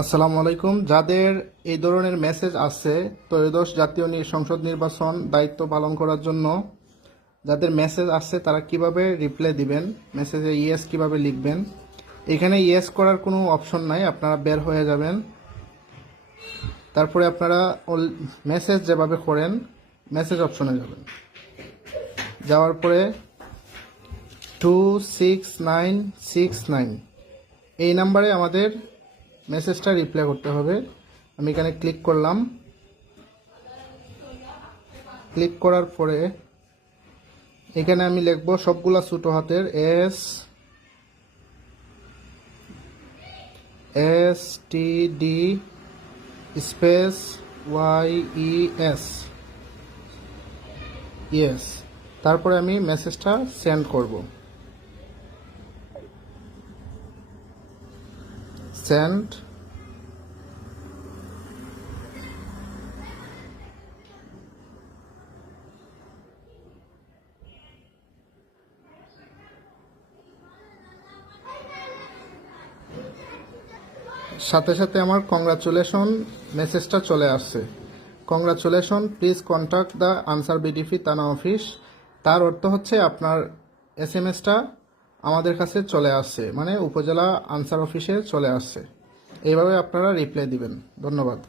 আসসালামু আলাইকুম। যাদের এই ধরনের মেসেজ আছে ত্রয়োদশ জাতীয় সংসদ নির্বাচন দায়িত্ব পালন করার জন্য যাদের মেসেজ আসছে তারা কিভাবে রিপ্লাই দিবেন, মেসেজে ইয়েস কিভাবে লিখবেন। এখানে ইয়েস করার কোনো অপশন নাই, আপনারা বের হয়ে যাবেন। তারপরে আপনারা মেসেজ যেভাবে করেন মেসেজ অপশনে যাবেন। যাওয়ার পরে 26969 এই নাম্বারে আমাদের মেসেজটা রিপ্লাই করতে হবে। আমি এখানে ক্লিক করলাম। ক্লিক করার পরে এখানে আমি লিখব সবগুলা ছোটো হাতের STD স্পেস YES ইয়েস। তারপরে আমি মেসেজটা সেন্ড করব। সেন্ড। সাথে সাথে আমার কংগ্রাচুলেশন মেসেজটা চলে আসছে। Congratulation, please contact the answer BDP থানা অফিস। তার অর্থ হচ্ছে আপনার এসএমএসটা আমাদের কাছে চলে আসছে, মানে উপজেলা আনসার অফিসে চলে আসছে। এইভাবে আপনারা রিপ্লাই দিবেন। ধন্যবাদ।